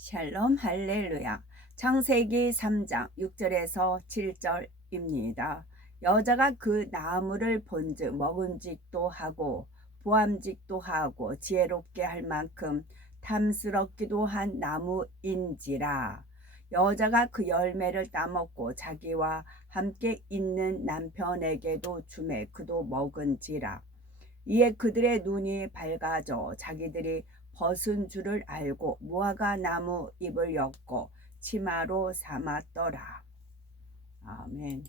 샬롬 할렐루야. 창세기 3장 6절에서 7절입니다. 여자가 그 나무를 본즉 먹음직도 하고 보암직도 하고 지혜롭게 할 만큼 탐스럽기도 한 나무인지라. 여자가 그 열매를 따먹고 자기와 함께 있는 남편에게도 주매 그도 먹은지라. 이에 그들의 눈이 밝아져 자기들이 벗은 줄을 알고 무화과 나무 잎을 엮고 치마로 삼았더라. 아멘.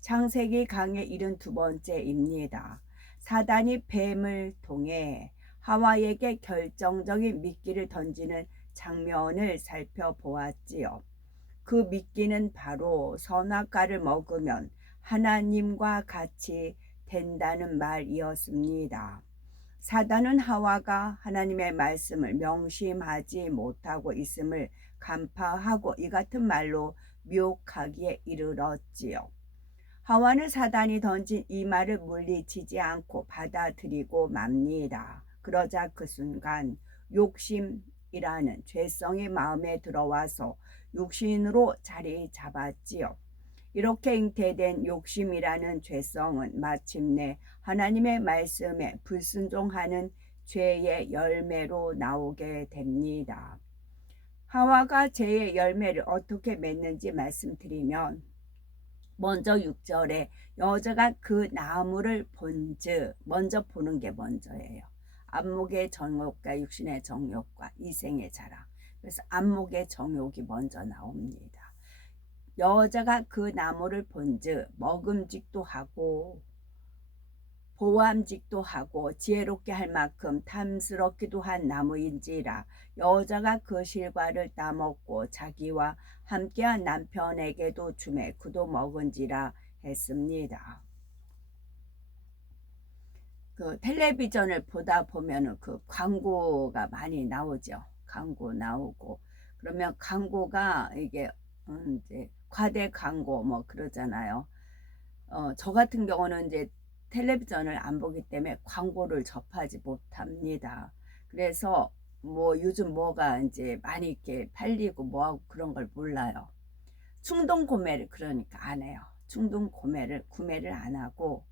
창세기 강의 72번째입니다. 사단이 뱀을 통해 하와에게 결정적인 미끼를 던지는 장면을 살펴보았지요. 그 미끼는 바로 선악과를 먹으면 하나님과 같이 된다는 말이었습니다. 사단은 하와가 하나님의 말씀을 명심하지 못하고 있음을 간파하고 이 같은 말로 미혹하기에 이르렀지요. 하와는 사단이 던진 이 말을 물리치지 않고 받아들이고 맙니다. 그러자 그 순간 욕심이라는 죄성이 마음에 들어와서 육신으로 자리 잡았지요. 이렇게 잉태된 욕심이라는 죄성은 마침내 하나님의 말씀에 불순종하는 죄의 열매로 나오게 됩니다. 하와가 죄의 열매를 어떻게 맺는지 말씀드리면, 먼저 6절에 여자가 그 나무를 본즉, 먼저 보는 게 먼저예요. 안목의 정욕과 육신의 정욕과 이생의 자랑. 그래서 안목의 정욕이 먼저 나옵니다. 여자가 그 나무를 본즉 먹음직도 하고 보암직도 하고 지혜롭게 할 만큼 탐스럽기도 한 나무인지라. 여자가 그 실과를 따먹고 자기와 함께한 남편에게도 주매 그도 먹은지라 했습니다. 그 텔레비전을 보다 보면은 그 광고가 많이 나오죠. 광고 나오고 그러면 광고가 이게 이제 과대 광고 뭐 그러잖아요. 저 같은 경우는 이제 텔레비전을 안 보기 때문에 광고를 접하지 못합니다. 그래서 뭐 요즘 뭐가 이제 많이 이렇게 팔리고 뭐하고 그런 걸 몰라요. 충동 구매를 그러니까 안 해요. 충동 구매를 안 하고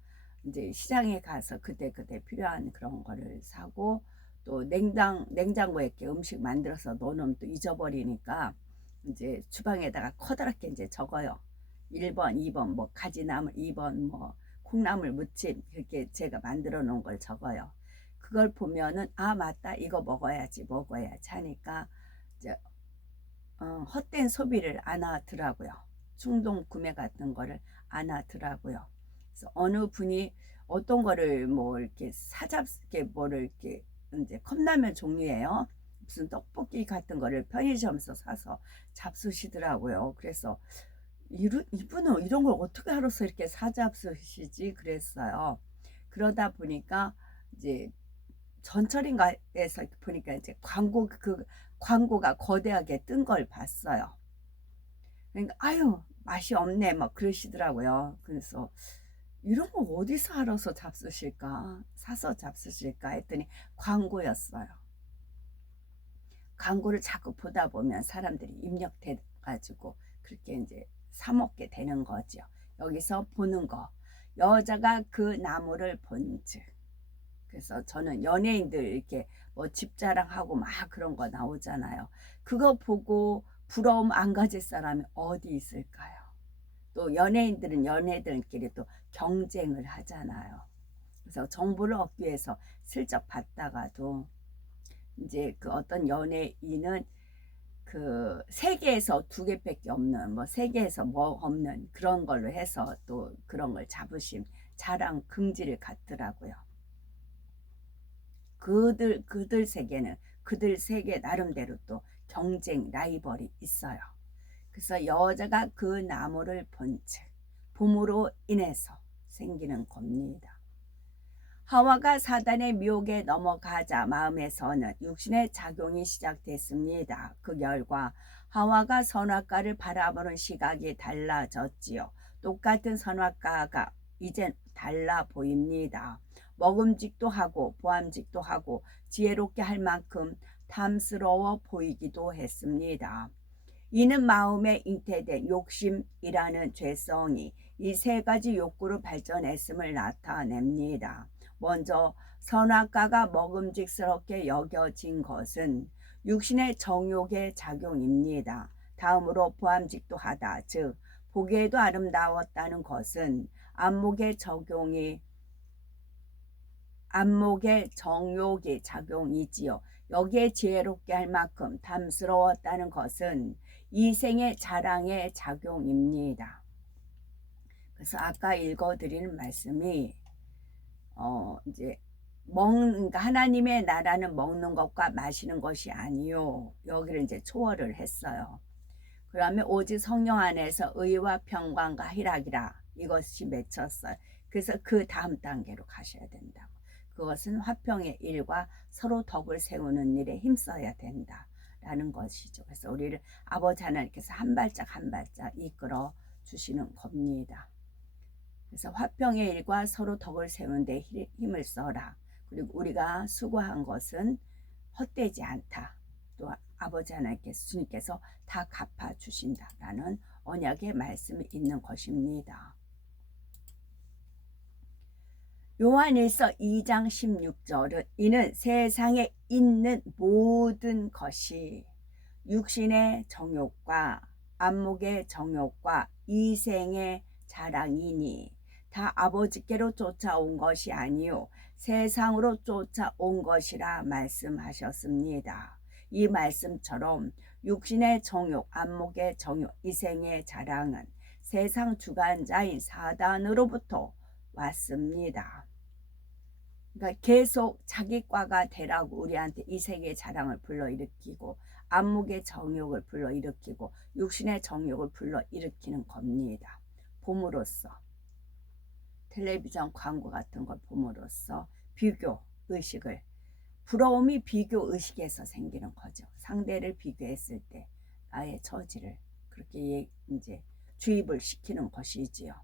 이제 시장에 가서 그때그때 필요한 그런 거를 사고, 또 냉장고에 이렇게 음식 만들어서 넣어놓으면 또 잊어버리니까 이제 주방에다가 커다랗게 이제 적어요. 1번, 2번 뭐 가지나물, 2번 뭐 콩나물 무침, 이렇게 제가 만들어 놓은 걸 적어요. 그걸 보면은 아 맞다, 이거 먹어야지 하니까 이제 헛된 소비를 안 하더라고요. 충동 구매 같은 거를 안 하더라고요. 그래서 어느 분이 어떤 거를 뭐 이렇게 사잡게 뭐를 이렇게 이제 컵라면 종류예요. 무슨 떡볶이 같은 거를 편의점에서 사서 잡수시더라고요. 그래서 이분은 이런 걸 어떻게 알아서 이렇게 사잡수시지 그랬어요. 그러다 보니까 이제 전철인가에서 보니까 이제 광고가 거대하게 뜬 걸 봤어요. 그러니까 아유 맛이 없네 막 그러시더라고요. 그래서 이런 거 어디서 알아서 잡수실까, 사서 잡수실까 했더니 광고였어요. 광고를 자꾸 보다 보면 사람들이 입력돼 가지고 그렇게 이제 사 먹게 되는 거죠. 여기서 보는 거, 여자가 그 나무를 본즉. 그래서 저는 연예인들 이렇게 뭐 집 자랑하고 막 그런 거 나오잖아요. 그거 보고 부러움 안 가질 사람이 어디 있을까요? 또 연예인들은 연예들끼리 또 경쟁을 하잖아요. 그래서 정보를 얻기 위해서 슬쩍 봤다가도 이제 그 어떤 연예인은 그 세계에서 두 개밖에 없는 뭐 세계에서 뭐 없는 그런 걸로 해서 또 그런 걸 자부심 자랑 긍지를 갖더라고요. 그들 세계는 그들 세계 나름대로 또 경쟁 라이벌이 있어요. 그래서 여자가 그 나무를 본즉 봄으로 인해서 생기는 겁니다. 하와가 사단의 미혹에 넘어가자 마음에서는 육신의 작용이 시작됐습니다. 그 결과 하와가 선악과를 바라보는 시각이 달라졌지요. 똑같은 선악과가 이젠 달라 보입니다. 먹음직도 하고 보암직도 하고 지혜롭게 할 만큼 탐스러워 보이기도 했습니다. 이는 마음에 잉태된 욕심이라는 죄성이 이 세 가지 욕구로 발전했음을 나타냅니다. 먼저 선악과가 먹음직스럽게 여겨진 것은 육신의 정욕의 작용입니다. 다음으로 보암직도하다, 즉 보기에도 아름다웠다는 것은 안목의 정욕이 작용이지요. 여기에 지혜롭게 할 만큼 탐스러웠다는 것은 이생의 자랑의 작용입니다. 그래서 아까 읽어드리는 말씀이 이제 그러니까 하나님의 나라는 먹는 것과 마시는 것이 아니요. 여기를 이제 초월을 했어요. 그러면 오직 성령 안에서 의와 평강과 희락이라 이것이 맺혔어요. 그래서 그 다음 단계로 가셔야 된다고. 그것은 화평의 일과 서로 덕을 세우는 일에 힘써야 된다라는 것이죠. 그래서 우리를 아버지 하나님께서 한 발짝 한 발짝 이끌어 주시는 겁니다. 그래서 화평의 일과 서로 덕을 세우는 데 힘을 써라. 그리고 우리가 수고한 것은 헛되지 않다. 또 아버지 하나님께서 주님께서 다 갚아주신다라는 언약의 말씀이 있는 것입니다. 요한일서 2장 16절은 이는 세상에 있는 모든 것이 육신의 정욕과 안목의 정욕과 이생의 자랑이니 다 아버지께로 쫓아온 것이 아니요 세상으로 쫓아온 것이라 말씀하셨습니다. 이 말씀처럼 육신의 정욕, 안목의 정욕, 이생의 자랑은 세상 주관자인 사단으로부터 왔습니다. 그러니까 계속 자기 과가 되라고 우리한테 이생의 자랑을 불러일으키고 안목의 정욕을 불러일으키고 육신의 정욕을 불러일으키는 겁니다. 봄으로써 텔레비전 광고 같은 걸 봄으로써 비교 의식을 부러움이 비교 의식에서 생기는 거죠. 상대를 비교했을 때 나의 처지를 그렇게 이제 주입을 시키는 것이지요.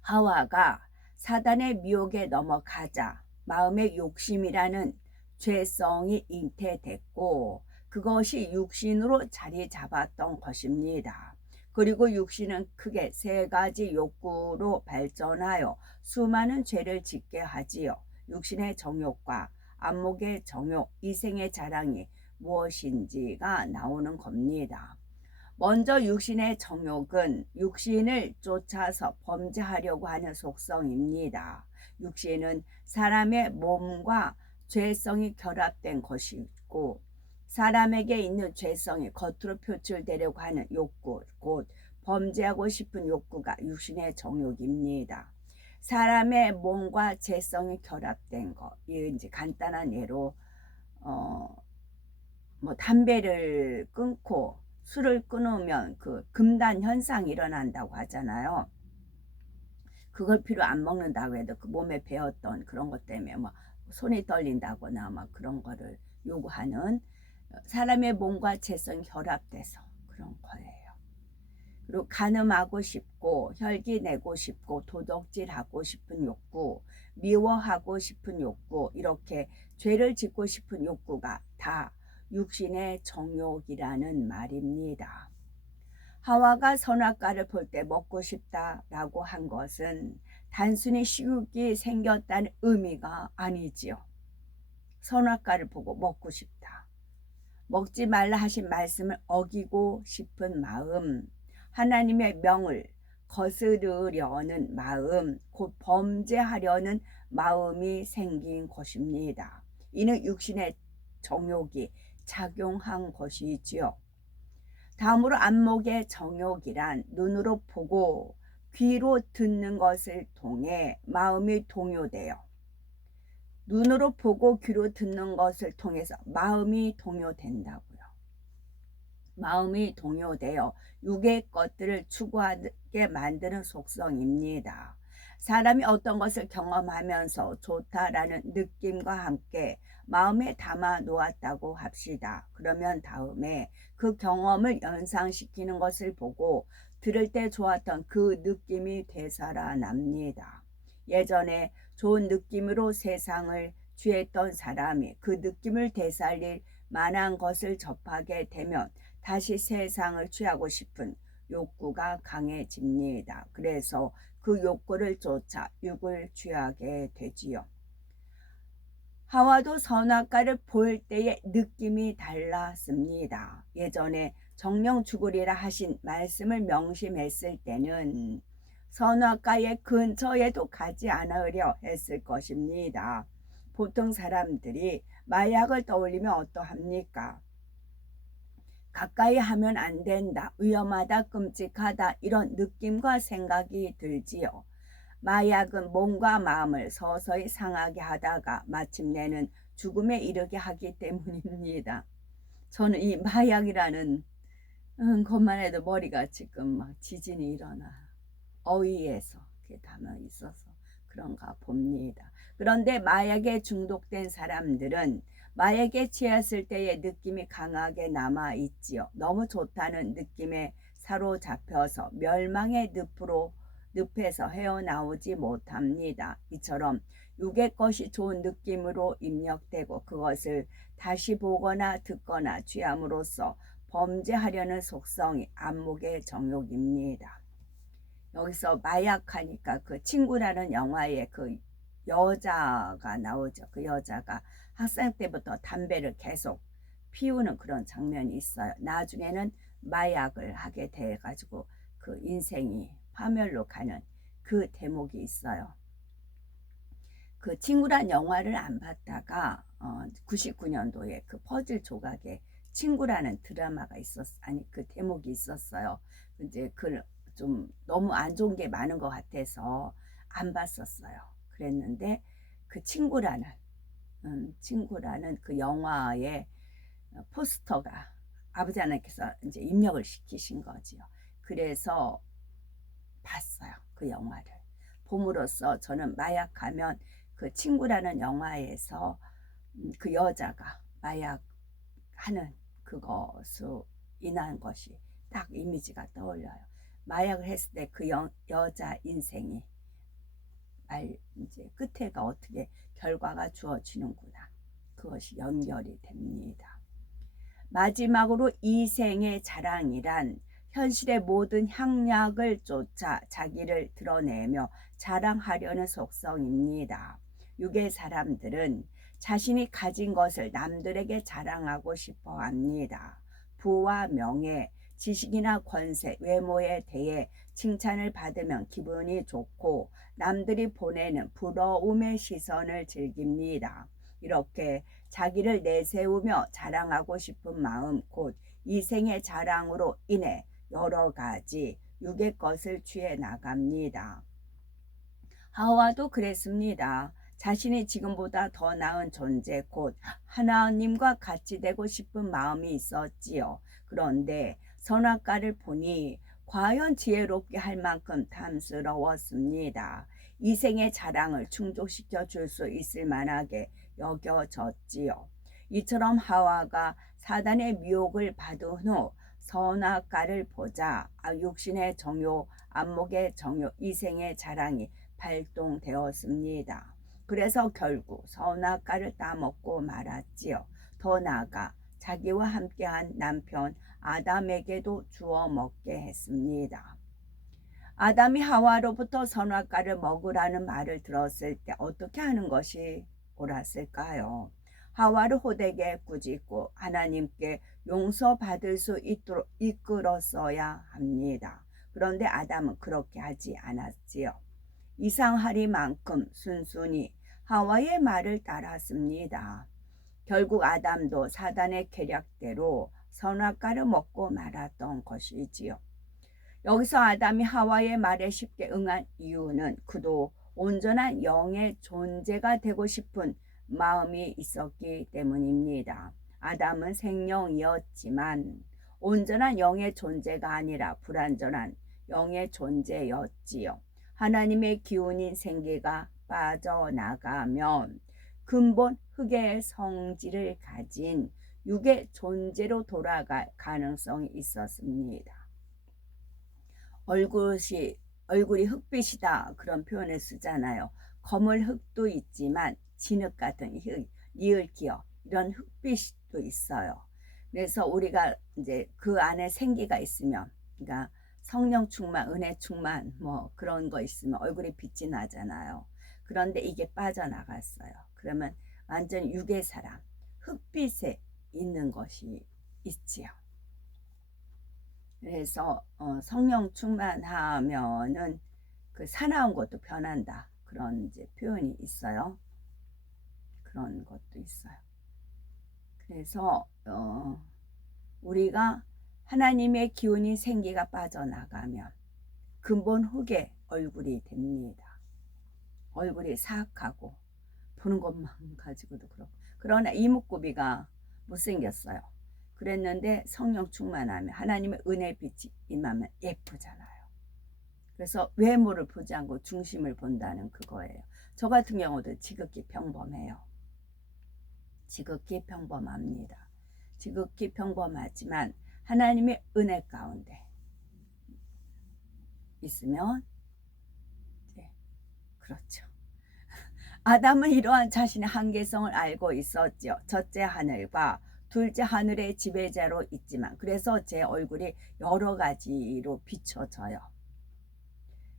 하와가 사단의 미혹에 넘어가자 마음의 욕심이라는 죄성이 잉태됐고 그것이 육신으로 자리 잡았던 것입니다. 그리고 육신은 크게 세 가지 욕구로 발전하여 수많은 죄를 짓게 하지요. 육신의 정욕과 안목의 정욕, 이생의 자랑이 무엇인지가 나오는 겁니다. 먼저 육신의 정욕은 육신을 쫓아서 범죄하려고 하는 속성입니다. 육신은 사람의 몸과 죄성이 결합된 것이고 사람에게 있는 죄성이 겉으로 표출되려고 하는 욕구, 곧 범죄하고 싶은 욕구가 육신의 정욕입니다. 사람의 몸과 죄성이 결합된 것, 이 이제 간단한 예로 담배를 끊고 술을 끊으면 그 금단 현상이 일어난다고 하잖아요. 그걸 필요 안 먹는다고 해도 그 몸에 배었던 그런 것 때문에 손이 떨린다거나 그런 거를 요구하는 사람의 몸과 재성이 결합돼서 그런 거예요. 그리고 간음하고 싶고 혈기 내고 싶고 도덕질하고 싶은 욕구, 미워하고 싶은 욕구, 이렇게 죄를 짓고 싶은 욕구가 다 육신의 정욕이라는 말입니다. 하와가 선악과를 볼 때 먹고 싶다라고 한 것은 단순히 식욕이 생겼다는 의미가 아니지요. 선악과를 보고 먹고 싶다. 먹지 말라 하신 말씀을 어기고 싶은 마음, 하나님의 명을 거스르려는 마음, 곧 범죄하려는 마음이 생긴 것입니다. 이는 육신의 정욕이 작용한 것이지요. 다음으로 안목의 정욕이란 눈으로 보고 귀로 듣는 것을 통해 마음이 동요되어 눈으로 보고 귀로 듣는 것을 통해서 마음이 동요된다고요. 마음이 동요되어 육의 것들을 추구하게 만드는 속성입니다. 사람이 어떤 것을 경험하면서 좋다라는 느낌과 함께 마음에 담아 놓았다고 합시다. 그러면 다음에 그 경험을 연상시키는 것을 보고 들을 때 좋았던 그 느낌이 되살아납니다. 예전에 좋은 느낌으로 세상을 취했던 사람이 그 느낌을 되살릴 만한 것을 접하게 되면 다시 세상을 취하고 싶은 욕구가 강해집니다. 그래서 그 욕구를 쫓아 육을 취하게 되지요. 하와도 선악과를 볼 때의 느낌이 달랐습니다. 예전에 정령 죽으리라 하신 말씀을 명심했을 때는 선악과의 근처에도 가지 않으려 했을 것입니다. 보통 사람들이 마약을 떠올리면 어떠합니까? 가까이 하면 안 된다, 위험하다, 끔찍하다 이런 느낌과 생각이 들지요. 마약은 몸과 마음을 서서히 상하게 하다가 마침내는 죽음에 이르게 하기 때문입니다. 저는 이 마약이라는 것만 해도 머리가 지금 막 지진이 일어나 어휘에서 그게 담아 있어서 그런가 봅니다. 그런데 마약에 중독된 사람들은 마약에 취했을 때의 느낌이 강하게 남아 있지요. 너무 좋다는 느낌에 사로잡혀서 멸망의 늪에서 헤어나오지 못합니다. 이처럼 육의 것이 좋은 느낌으로 입력되고 그것을 다시 보거나 듣거나 취함으로써 범죄하려는 속성이 안목의 정욕입니다. 여기서 마약하니까 그 친구라는 영화에 그 여자가 나오죠. 그 여자가 학생 때부터 담배를 계속 피우는 그런 장면이 있어요. 나중에는 마약을 하게 돼가지고 그 인생이 파멸로 가는 그 대목이 있어요. 그 친구란 영화를 안 봤다가 99년도에 그 퍼즐 조각에 친구라는 드라마가 그 대목이 있었어요. 이제 그 좀 너무 안 좋은 게 많은 것 같아서 안 봤었어요. 그랬는데 그 친구라는 그 영화의 포스터가 아버지 하나님께서 이제 입력을 시키신 거지요. 그래서 봤어요. 그 영화를 봄으로써 저는 마약하면 그 친구라는 영화에서 그 여자가 마약하는 그것으로 인한 것이 딱 이미지가 떠올려요. 마약을 했을 때 그 여자 인생이 이제 끝에가 어떻게 결과가 주어지는구나. 그것이 연결이 됩니다. 마지막으로 이생의 자랑이란 현실의 모든 향락을 쫓아 자기를 드러내며 자랑하려는 속성입니다. 육의 사람들은 자신이 가진 것을 남들에게 자랑하고 싶어 합니다. 부와 명예, 지식이나 권세, 외모에 대해 칭찬을 받으면 기분이 좋고 남들이 보내는 부러움의 시선을 즐깁니다. 이렇게 자기를 내세우며 자랑하고 싶은 마음 곧 이생의 자랑으로 인해 여러 가지 육의 것을 취해 나갑니다. 하와도 그랬습니다. 자신이 지금보다 더 나은 존재 곧 하나님과 같이 되고 싶은 마음이 있었지요. 그런데 선악과를 보니 과연 지혜롭게 할 만큼 탐스러웠습니다. 이생의 자랑을 충족시켜 줄 수 있을 만하게 여겨졌지요. 이처럼 하와가 사단의 미혹을 받은 후 선악과를 보자 육신의 정욕, 안목의 정욕, 이생의 자랑이 발동되었습니다. 그래서 결국 선악과를 따먹고 말았지요. 더 나아가 자기와 함께한 남편 아담에게도 주워 먹게 했습니다. 아담이 하와로부터 선악과를 먹으라는 말을 들었을 때 어떻게 하는 것이 옳았을까요? 하와를 호되게 꾸짖고 하나님께 용서받을 수 있도록 이끌었어야 합니다. 그런데 아담은 그렇게 하지 않았지요. 이상하리만큼 순순히 하와의 말을 따랐습니다. 결국 아담도 사단의 계략대로 선악과를 먹고 말았던 것이지요. 여기서 아담이 하와의 말에 쉽게 응한 이유는 그도 온전한 영의 존재가 되고 싶은 마음이 있었기 때문입니다. 아담은 생명이었지만 온전한 영의 존재가 아니라 불완전한 영의 존재였지요. 하나님의 기운인 생기가 빠져나가면 근본 흙의 성질을 가진 육의 존재로 돌아갈 가능성이 있었습니다. 얼굴이 흑빛이다 그런 표현을 쓰잖아요. 검을 흙도 있지만 진흙 같은 이을기어 이런 흑빛도 있어요. 그래서 우리가 이제 그 안에 생기가 있으면, 그러니까 성령 충만, 은혜 충만 뭐 그런 거 있으면 얼굴에 빛이 나잖아요. 그런데 이게 빠져나갔어요. 그러면 완전 육의 사람, 흑빛에 있는 것이 있지요. 그래서 성령 충만하면은 그 사나운 것도 변한다. 그런 이제 표현이 있어요. 그런 것도 있어요. 그래서 우리가 하나님의 기운이 생기가 빠져나가면 근본 흙의 얼굴이 됩니다. 얼굴이 사악하고 보는 것만 가지고도 그렇고. 그러나 이목구비가 못생겼어요. 그랬는데 성령 충만하면 하나님의 은혜 빛이 임하면 예쁘잖아요. 그래서 외모를 보지 않고 중심을 본다는 그거예요. 저 같은 경우도 지극히 평범해요. 지극히 평범합니다. 지극히 평범하지만 하나님의 은혜 가운데 있으면 그렇죠. 아담은 이러한 자신의 한계성을 알고 있었죠. 첫째 하늘과 둘째 하늘의 지배자로 있지만, 그래서 제 얼굴이 여러 가지로 비춰져요.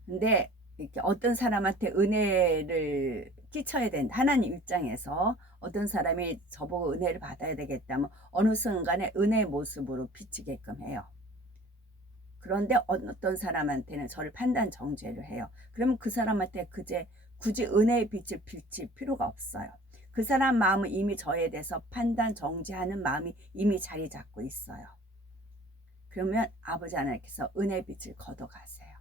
근데 이렇게 어떤 사람한테 은혜를 끼쳐야 된다. 하나님 입장에서 어떤 사람이 저보고 은혜를 받아야 되겠다면 어느 순간에 은혜의 모습으로 비치게끔 해요. 그런데 어떤 사람한테는 저를 판단 정죄를 해요. 그러면 그 사람한테 굳이 은혜의 빛을 비칠 필요가 없어요. 그 사람 마음은 이미 저에 대해서 판단 정죄하는 마음이 이미 자리 잡고 있어요. 그러면 아버지 하나님께서 은혜의 빛을 걷어가세요.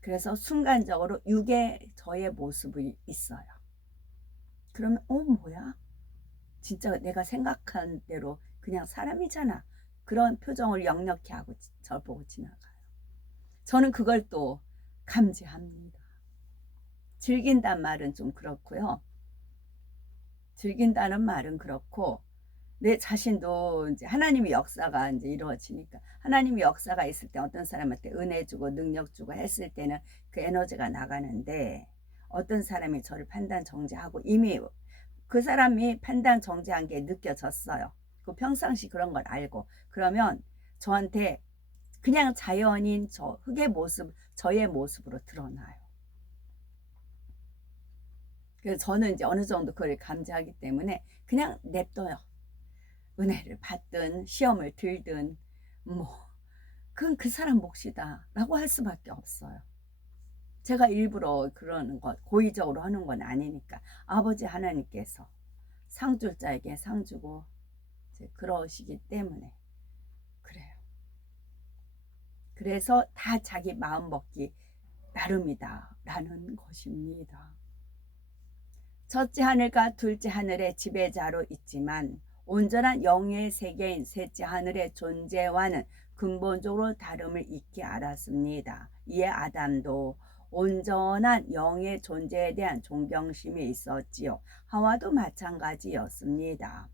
그래서 순간적으로 육의 저의 모습이 있어요. 그러면 뭐야? 진짜 내가 생각한 대로 그냥 사람이잖아. 그런 표정을 역력히 하고 저를 보고 지나가요. 저는 그걸 또 감지합니다. 즐긴다는 말은 좀 그렇고요. 즐긴다는 말은 그렇고, 내 자신도 이제 하나님의 역사가 이제 이루어지니까, 하나님의 역사가 있을 때 어떤 사람한테 은혜 주고 능력 주고 했을 때는 그 에너지가 나가는데, 어떤 사람이 저를 판단 정죄하고 이미 그 사람이 판단 정죄한 게 느껴졌어요. 그 평상시 그런 걸 알고, 그러면 저한테 그냥 자연인 저 흙의 모습, 저의 모습으로 드러나요. 그래서 저는 이제 어느 정도 그걸 감지하기 때문에 그냥 냅둬요. 은혜를 받든 시험을 들든 뭐 그건 그 사람 몫이다 라고 할 수밖에 없어요. 제가 일부러 그러는 것, 고의적으로 하는 건 아니니까 아버지 하나님께서 상 줄 자에게 상 주고 이제 그러시기 때문에 그래요. 그래서 다 자기 마음 먹기 나름이다 라는 것입니다. 첫째 하늘과 둘째 하늘의 지배자로 있지만 온전한 영의 세계인 셋째 하늘의 존재와는 근본적으로 다름을 익히 알았습니다. 이에 아담도 온전한 영의 존재에 대한 존경심이 있었지요. 하와도 마찬가지였습니다.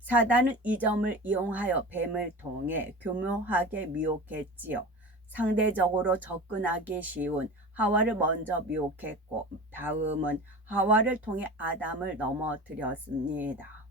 사단은 이 점을 이용하여 뱀을 통해 교묘하게 미혹했지요. 상대적으로 접근하기 쉬운 하와를 먼저 미혹했고 다음은 하와를 통해 아담을 넘어뜨렸습니다.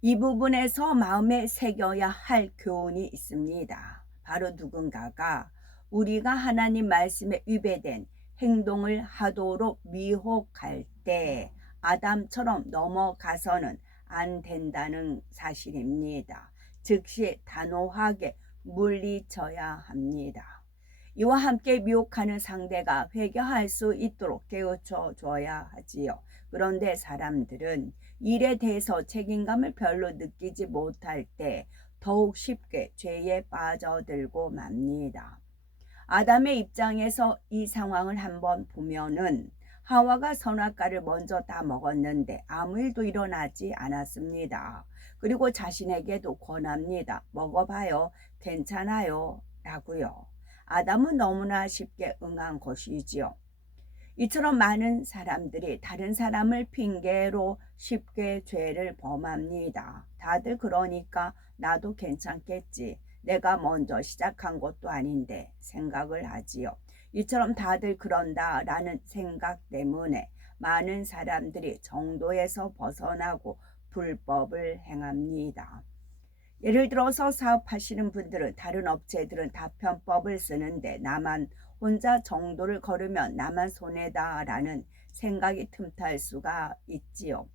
이 부분에서 마음에 새겨야 할 교훈이 있습니다. 바로 누군가가 우리가 하나님 말씀에 위배된 행동을 하도록 미혹할 때 아담처럼 넘어가서는 안 된다는 사실입니다. 즉시 단호하게 물리쳐야 합니다. 이와 함께 미혹하는 상대가 회개할 수 있도록 깨우쳐 줘야 하지요. 그런데 사람들은 일에 대해서 책임감을 별로 느끼지 못할 때 더욱 쉽게 죄에 빠져들고 맙니다. 아담의 입장에서 이 상황을 한번 보면은 하와가 선악과를 먼저 다 먹었는데 아무 일도 일어나지 않았습니다. 그리고 자신에게도 권합니다. 먹어봐요. 괜찮아요. 라고요. 아담은 너무나 쉽게 응한 것이지요. 이처럼 많은 사람들이 다른 사람을 핑계로 쉽게 죄를 범합니다. 다들 그러니까 나도 괜찮겠지. 내가 먼저 시작한 것도 아닌데 생각을 하지요. 이처럼 다들 그런다라는 생각 때문에 많은 사람들이 정도에서 벗어나고 불법을 행합니다. 예를 들어서 사업하시는 분들은 다른 업체들은 다 편법을 쓰는데 나만 혼자 정도를 걸으면 나만 손해다라는 생각이 틈탈 수가 있지요.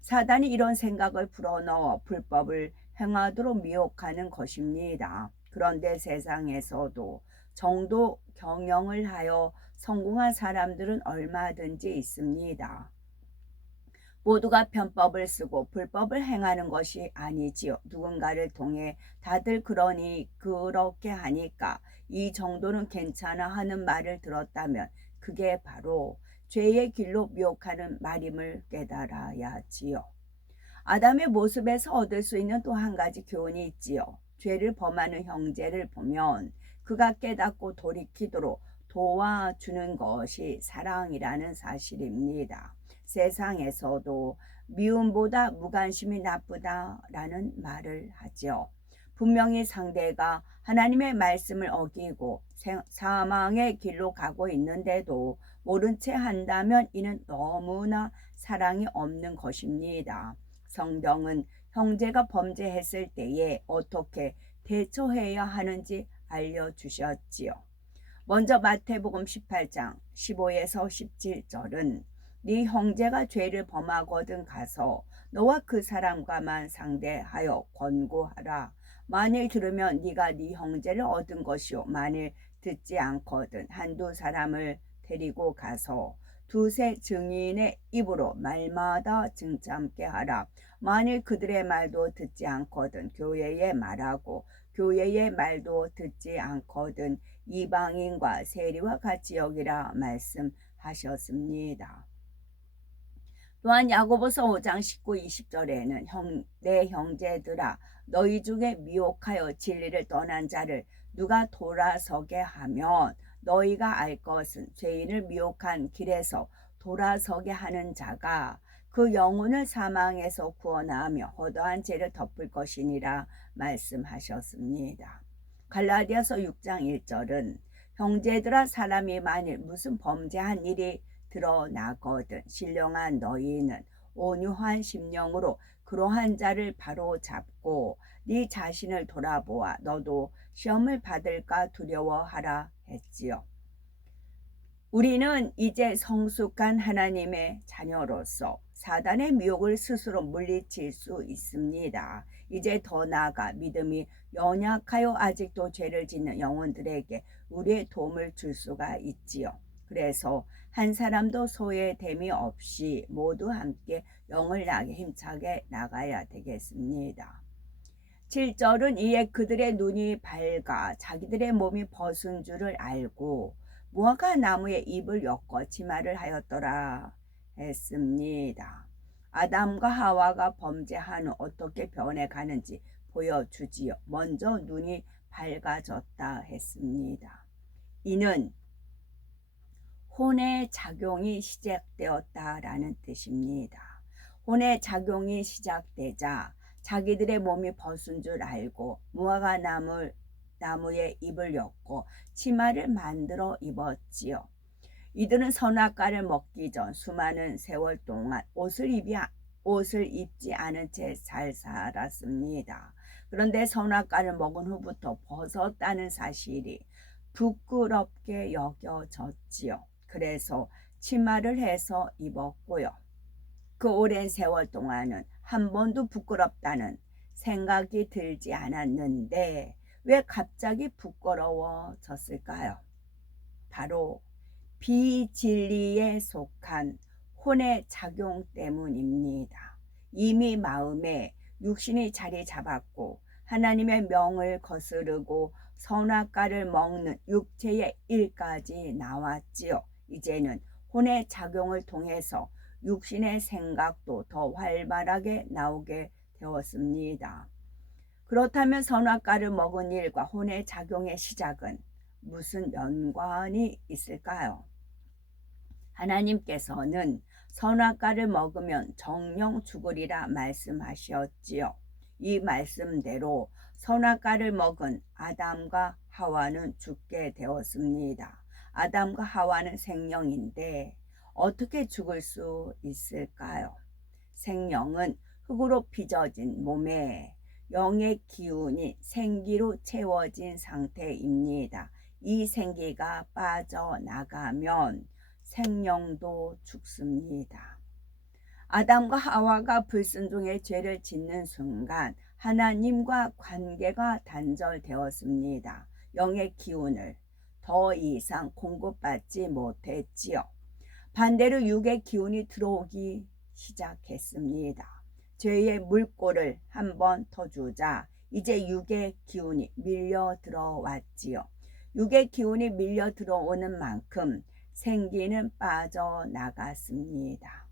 사단이 이런 생각을 불어넣어 불법을 행하도록 미혹하는 것입니다. 그런데 세상에서도 정도 경영을 하여 성공한 사람들은 얼마든지 있습니다. 모두가 편법을 쓰고 불법을 행하는 것이 아니지요. 누군가를 통해 다들 그렇게 하니까 이 정도는 괜찮아 하는 말을 들었다면 그게 바로 죄의 길로 미혹하는 말임을 깨달아야지요. 아담의 모습에서 얻을 수 있는 또 한 가지 교훈이 있지요. 죄를 범하는 형제를 보면 그가 깨닫고 돌이키도록 도와주는 것이 사랑이라는 사실입니다. 세상에서도 미움보다 무관심이 나쁘다라는 말을 하죠. 분명히 상대가 하나님의 말씀을 어기고 사망의 길로 가고 있는데도 모른 채 한다면 이는 너무나 사랑이 없는 것입니다. 성경은 형제가 범죄했을 때에 어떻게 대처해야 하는지 알려주셨지요. 먼저 마태복음 18장 15에서 17절은 네 형제가 죄를 범하거든 가서 너와 그 사람과만 상대하여 권고하라. 만일 들으면 네가 네 형제를 얻은 것이요 만일 듣지 않거든 한두 사람을 데리고 가서 두세 증인의 입으로 말마다 증참게 하라. 만일 그들의 말도 듣지 않거든 교회에 말하고 교회의 말도 듣지 않거든 이방인과 세리와 같이 여기라 말씀하셨습니다. 또한 야고보서 5장 19, 20절에는 내 형제들아 너희 중에 미혹하여 진리를 떠난 자를 누가 돌아서게 하면 너희가 알 것은 죄인을 미혹한 길에서 돌아서게 하는 자가 그 영혼을 사망에서 구원하며 허다한 죄를 덮을 것이니라 말씀하셨습니다. 갈라디아서 6장 1절은 형제들아 사람이 만일 무슨 범죄한 일이 드러나거든 신령한 너희는 온유한 심령으로 그러한 자를 바로 잡고 네 자신을 돌아보아 너도 시험을 받을까 두려워하라 했지요. 우리는 이제 성숙한 하나님의 자녀로서 사단의 미혹을 스스로 물리칠 수 있습니다. 이제 더 나아가 믿음이 연약하여 아직도 죄를 짓는 영혼들에게 우리의 도움을 줄 수가 있지요. 그래서 한 사람도 소외됨이 없이 모두 함께 영을 향해 힘차게 나가야 되겠습니다. 7절은 이에 그들의 눈이 밝아 자기들의 몸이 벗은 줄을 알고 무화과 나무에 잎을 엮어 치마를 하였더라 했습니다. 아담과 하와가 범죄한 후 어떻게 변해가는지 보여주지요. 먼저 눈이 밝아졌다 했습니다. 이는 혼의 작용이 시작되었다라는 뜻입니다. 혼의 작용이 시작되자 자기들의 몸이 벗은 줄 알고 무화과 나무에 잎을 엮고 치마를 만들어 입었지요. 이들은 선악과를 먹기 전 수많은 세월 동안 옷을 입지 않은 채 잘 살았습니다. 그런데 선악과를 먹은 후부터 벗었다는 사실이 부끄럽게 여겨졌지요. 그래서 치마를 해서 입었고요. 그 오랜 세월 동안은 한 번도 부끄럽다는 생각이 들지 않았는데 왜 갑자기 부끄러워졌을까요? 바로 비진리에 속한 혼의 작용 때문입니다. 이미 마음에 육신이 자리 잡았고 하나님의 명을 거스르고 선악과를 먹는 육체의 일까지 나왔지요. 이제는 혼의 작용을 통해서 육신의 생각도 더 활발하게 나오게 되었습니다. 그렇다면 선악과를 먹은 일과 혼의 작용의 시작은 무슨 연관이 있을까요? 하나님께서는 선악과를 먹으면 정령 죽으리라 말씀하셨지요. 이 말씀대로 선악과를 먹은 아담과 하와는 죽게 되었습니다. 아담과 하와는 생명인데 어떻게 죽을 수 있을까요? 생명은 흙으로 빚어진 몸에 영의 기운이 생기로 채워진 상태입니다. 이 생기가 빠져나가면 생명도 죽습니다. 아담과 하와가 불순종의 죄를 짓는 순간 하나님과 관계가 단절되었습니다. 영의 기운을 더 이상 공급받지 못했지요. 반대로 육의 기운이 들어오기 시작했습니다. 죄의 물꼬를 한번 터주자 이제 육의 기운이 밀려 들어왔지요. 육의 기운이 밀려 들어오는 만큼 생기는 빠져나갔습니다.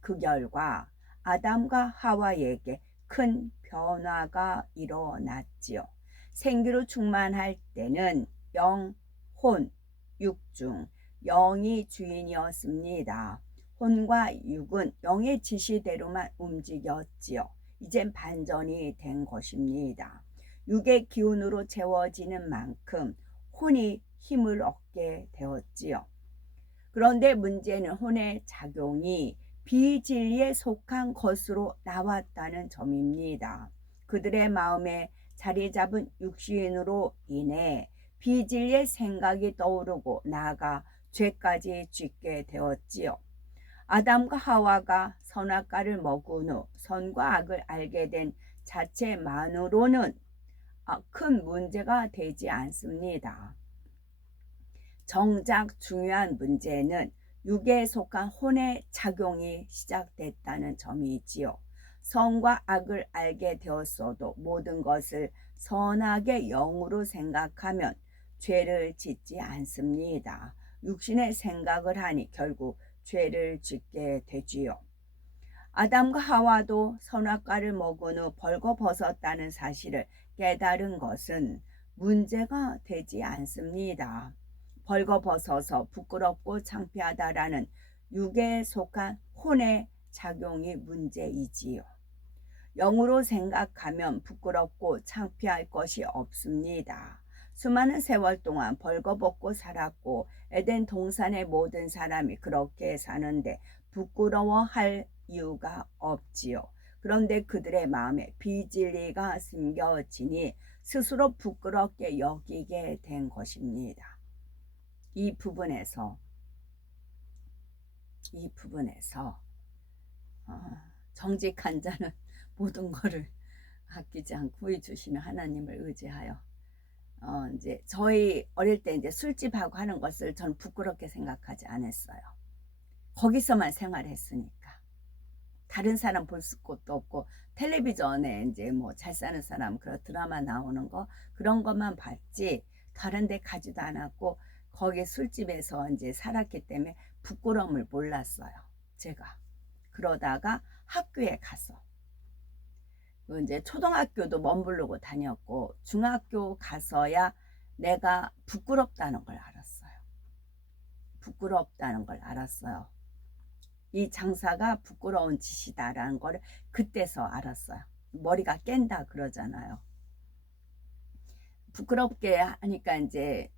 그 결과 아담과 하와에게 큰 변화가 일어났지요. 생기로 충만할 때는 영, 혼, 육 중 영이 주인이었습니다. 혼과 육은 영의 지시대로만 움직였지요. 이젠 반전이 된 것입니다. 육의 기운으로 채워지는 만큼 혼이 힘을 얻게 되었지요. 그런데 문제는 혼의 작용이 비진리에 속한 것으로 나왔다는 점입니다. 그들의 마음에 자리 잡은 육신으로 인해 비진리의 생각이 떠오르고 나아가 죄까지 짓게 되었지요. 아담과 하와가 선악과를 먹은 후 선과 악을 알게 된 자체만으로는 큰 문제가 되지 않습니다. 정작 중요한 문제는 육에 속한 혼의 작용이 시작됐다는 점이지요. 선과 악을 알게 되었어도 모든 것을 선악의 영으로 생각하면 죄를 짓지 않습니다. 육신의 생각을 하니 결국 죄를 짓게 되지요. 아담과 하와도 선악과를 먹은 후 벌거벗었다는 사실을 깨달은 것은 문제가 되지 않습니다. 벌거벗어서 부끄럽고 창피하다라는 육에 속한 혼의 작용이 문제이지요. 영으로 생각하면 부끄럽고 창피할 것이 없습니다. 수많은 세월 동안 벌거벗고 살았고 에덴 동산의 모든 사람이 그렇게 사는데 부끄러워할 이유가 없지요. 그런데 그들의 마음에 비진리가 숨겨지니 스스로 부끄럽게 여기게 된 것입니다. 이 부분에서 정직한 자는 모든 것을 아끼지 않고 구해 주시는 하나님을 의지하여 이제 저희 어릴 때 이제 술집하고 하는 것을 저는 부끄럽게 생각하지 않았어요. 거기서만 생활했으니까 다른 사람 볼 곳도 없고 텔레비전에 이제 뭐 잘 사는 사람 그런 드라마 나오는 거 그런 것만 봤지 다른 데 가지도 않았고 거기 술집에서 이제 살았기 때문에 부끄러움을 몰랐어요. 제가 그러다가 학교에 가서 이제 초등학교도 머무르고 다녔고 중학교 가서야 내가 부끄럽다는 걸 알았어요. 부끄럽다는 걸 알았어요. 이 장사가 부끄러운 짓이다라는 걸 그때서 알았어요. 머리가 깬다 그러잖아요. 부끄럽게 하니까 이제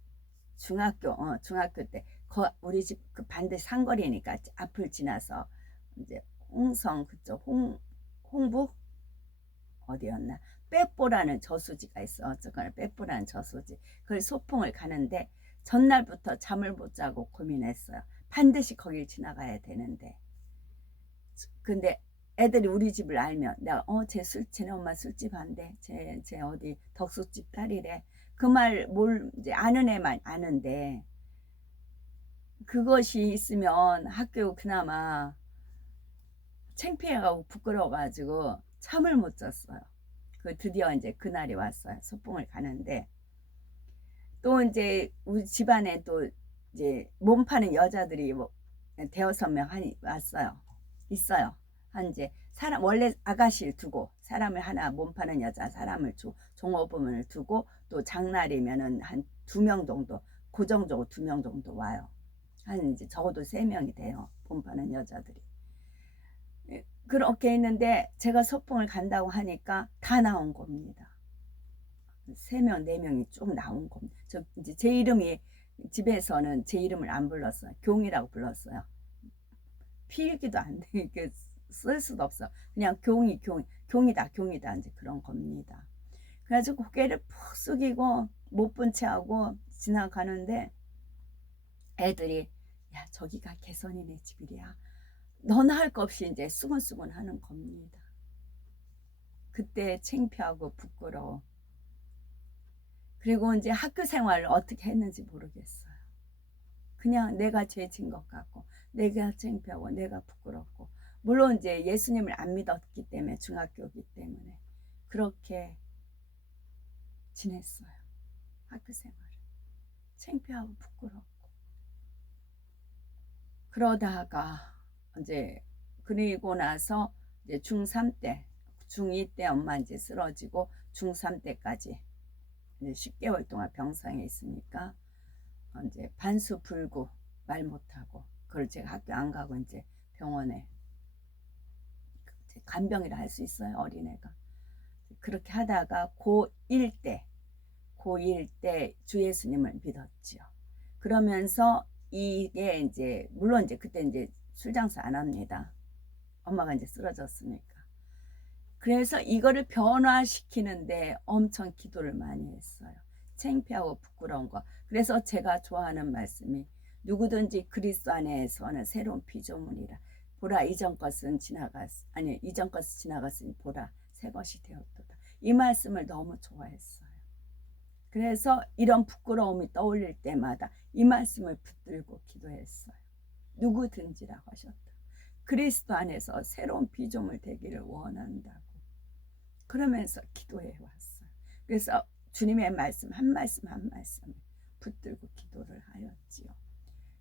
중학교 때 우리 집 그 반대 상거리니까 앞을 지나서 이제 홍성 그쪽 홍북 어디였나 빼뽀라는 저수지가 있어. 어쨌거나 빼뽀라는 저수지. 그걸 소풍을 가는데 전날부터 잠을 못 자고 고민했어요. 반드시 거길 지나가야 되는데. 근데 애들이 우리 집을 알면 내가 쟤네 엄마 술집 한대. 쟤 어디 덕수집 딸이래. 그 말 이제 아는 애만 아는데 그것이 있으면 학교 그나마 창피해가고 부끄러워가지고 잠을 못 잤어요. 드디어 이제 그날이 왔어요. 소풍을 가는데 또 이제 우리 집안에 또 이제 몸 파는 여자들이 뭐 대여섯 명 왔어요. 있어요. 한 이제 사람 원래 아가씨를 두고 사람을 하나 몸 파는 여자 사람을 종업원을 두고 또 장날이면은 한 2명 정도 고정적으로 2명 정도 와요. 한 이제 적어도 3명이 돼요. 몸 파는 여자들이. 그렇게 했는데 제가 소풍을 간다고 하니까 다 나온 겁니다. 3명, 4명이 쭉 나온 겁니다. 이제 제 이름이 집에서는 제 이름을 안 불렀어요. 경이라고 불렀어요. 필기도 안 돼. 이게 쓸 수도 없어. 그냥 경이다 이제 그런 겁니다. 그래가지고 고개를 푹 숙이고 못 본 채 하고 지나가는데 애들이 야 저기가 개선이네 집이랴. 너나 할 거 없이 이제 수근수근 하는 겁니다. 그때 창피하고 부끄러워. 그리고 이제 학교 생활을 어떻게 했는지 모르겠어요. 그냥 내가 죄진 것 같고 내가 창피하고 내가 부끄럽고 물론 이제 예수님을 안 믿었기 때문에 중학교이기 때문에 그렇게 지냈어요. 학교 생활을 창피하고 부끄럽고 그러다가 이제 그리고 나서 이제 중3 때 중2 때 엄마 이제 쓰러지고 중3 때까지 이제 10개월 동안 병상에 있으니까 이제 반수불구 말 못하고 그걸 제가 학교 안 가고 이제 병원에 간병이라 할 수 있어요 어린애가. 그렇게 하다가 고1 때 주 예수님을 믿었지요. 그러면서 이게 이제 물론 이제 그때 이제 술 장사 안 합니다. 엄마가 이제 쓰러졌으니까. 그래서 이거를 변화시키는데 엄청 기도를 많이 했어요. 창피하고 부끄러운 거. 그래서 제가 좋아하는 말씀이 누구든지 그리스도 안에서는 새로운 피조물이라. 보라 이전 것은 지나갔으니 보라 새 것이 되었도다. 이 말씀을 너무 좋아했어요. 그래서 이런 부끄러움이 떠올릴 때마다 이 말씀을 붙들고 기도했어요. 누구든지라고 하셨다. 그리스도 안에서 새로운 피조물 되기를 원한다고. 그러면서 기도해 왔어요. 그래서 주님의 말씀 한 말씀 붙들고 기도를 하였지요.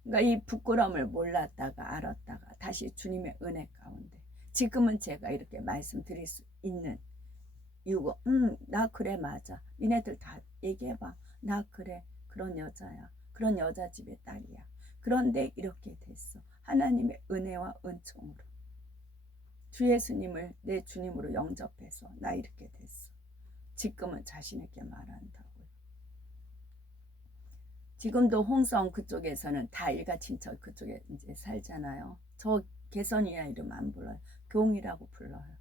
그러니까 이 부끄러움을 몰랐다가 알았다가 다시 주님의 은혜 가운데 지금은 제가 이렇게 말씀드릴 수 있는 이유가 나 그래 맞아. 니네들 다 얘기해봐. 나 그래 그런 여자야. 그런 여자 집의 딸이야. 그런데 이렇게 됐어. 하나님의 은혜와 은총으로 주 예수님을 내 주님으로 영접해서 나 이렇게 됐어. 지금은 자신있게 말한다고요. 지금도 홍성 그쪽에서는 다 일가친척 그쪽에 이제 살잖아요. 저 개선이야 이름 안 불러요. 교웅이라고 불러요.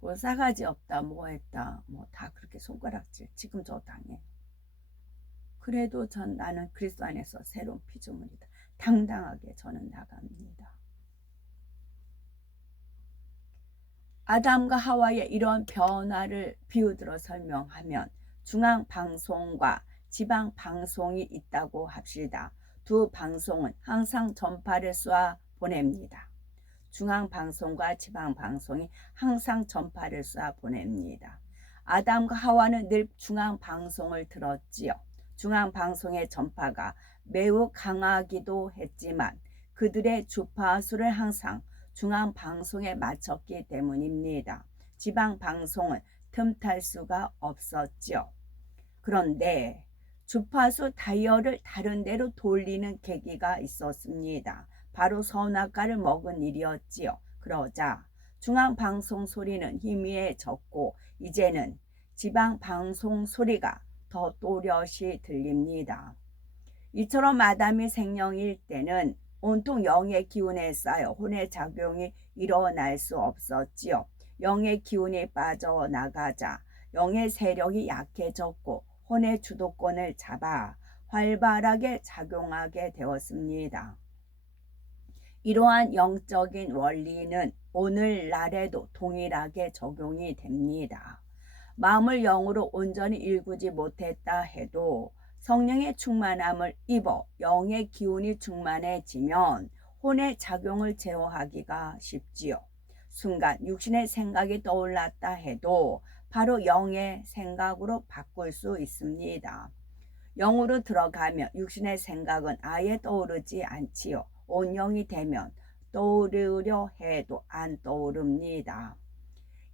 뭐 싸가지 없다 뭐 했다 뭐 다 그렇게 손가락질 지금 저 당해. 그래도 나는 그리스도 안에서 새로운 피조물이다. 당당하게 저는 나갑니다. 아담과 하와의 이런 변화를 비유들어 설명하면 중앙방송과 지방방송이 있다고 합시다. 두 방송은 항상 전파를 쏘아 보냅니다. 중앙방송과 지방방송이 항상 전파를 쏘아 보냅니다. 아담과 하와는 늘 중앙방송을 들었지요. 중앙방송의 전파가 매우 강하기도 했지만 그들의 주파수를 항상 중앙방송에 맞췄기 때문입니다. 지방방송은 틈탈 수가 없었죠. 그런데 주파수 다이얼을 다른 데로 돌리는 계기가 있었습니다. 바로 선악과를 먹은 일이었지요. 그러자 중앙방송 소리는 희미해졌고 이제는 지방방송 소리가 더 또렷이 들립니다. 이처럼 아담이 생명일 때는 온통 영의 기운에 쌓여 혼의 작용이 일어날 수 없었지요. 영의 기운이 빠져나가자 영의 세력이 약해졌고 혼의 주도권을 잡아 활발하게 작용하게 되었습니다. 이러한 영적인 원리는 오늘날에도 동일하게 적용이 됩니다. 마음을 영으로 온전히 일구지 못했다 해도 성령의 충만함을 입어 영의 기운이 충만해지면 혼의 작용을 제어하기가 쉽지요. 순간 육신의 생각이 떠올랐다 해도 바로 영의 생각으로 바꿀 수 있습니다. 영으로 들어가면 육신의 생각은 아예 떠오르지 않지요. 온 영이 되면 떠오르려 해도 안 떠오릅니다.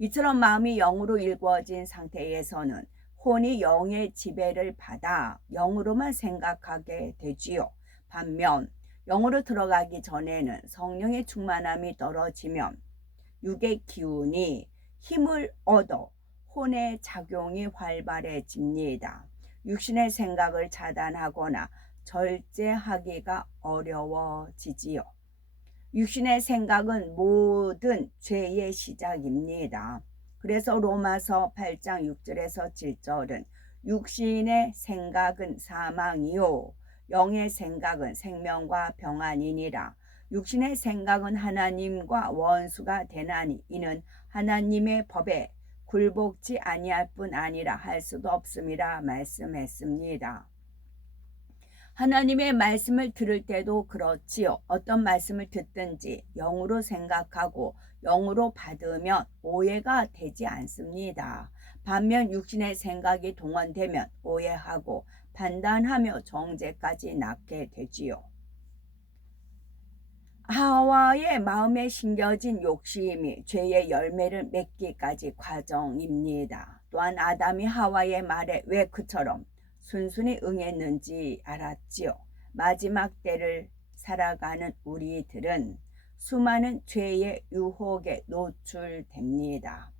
이처럼 마음이 영으로 일구어진 상태에서는 혼이 영의 지배를 받아 영으로만 생각하게 되지요. 반면 영으로 들어가기 전에는 성령의 충만함이 떨어지면 육의 기운이 힘을 얻어 혼의 작용이 활발해집니다. 육신의 생각을 차단하거나 절제하기가 어려워지지요. 육신의 생각은 모든 죄의 시작입니다. 그래서 로마서 8장 6절에서 7절은 육신의 생각은 사망이요 영의 생각은 생명과 평안이니라. 육신의 생각은 하나님과 원수가 되나니 이는 하나님의 법에 굴복지 아니할 뿐 아니라 할 수도 없음이라 말씀했습니다. 하나님의 말씀을 들을 때도 그렇지요. 어떤 말씀을 듣든지 영으로 생각하고 영으로 받으면 오해가 되지 않습니다. 반면 육신의 생각이 동원되면 오해하고 판단하며 정죄까지 낳게 되지요. 하와의 마음에 심겨진 욕심이 죄의 열매를 맺기까지 과정입니다. 또한 아담이 하와의 말에 왜 그처럼 순순히 응했는지 알았지요. 마지막 때를 살아가는 우리들은 수많은 죄의 유혹에 노출됩니다.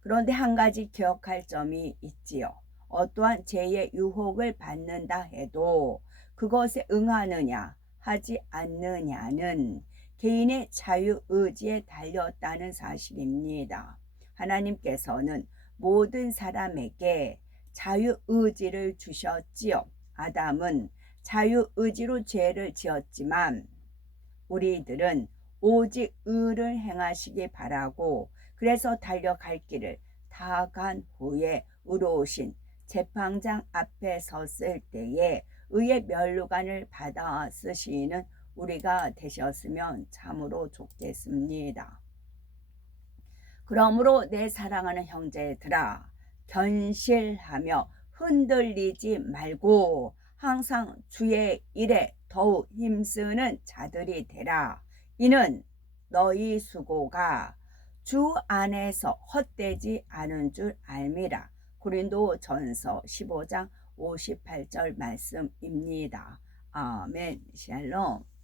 그런데 한 가지 기억할 점이 있지요. 어떠한 죄의 유혹을 받는다 해도 그것에 응하느냐 하지 않느냐는 개인의 자유의지에 달렸다는 사실입니다. 하나님께서는 모든 사람에게 자유의지를 주셨지요. 아담은 자유의지로 죄를 지었지만 우리들은 오직 의를 행하시기 바라고 그래서 달려갈 길을 다 간 후에 의로우신 재판장 앞에 섰을 때에 의의 면류관을 받아 쓰시는 우리가 되셨으면 참으로 좋겠습니다. 그러므로 내 사랑하는 형제들아 견실하며 흔들리지 말고 항상 주의 일에 더욱 힘쓰는 자들이 되라. 이는 너희 수고가 주 안에서 헛되지 않은 줄 알미라. 고린도전서 15장 58절 말씀입니다. 아멘. 샬롬.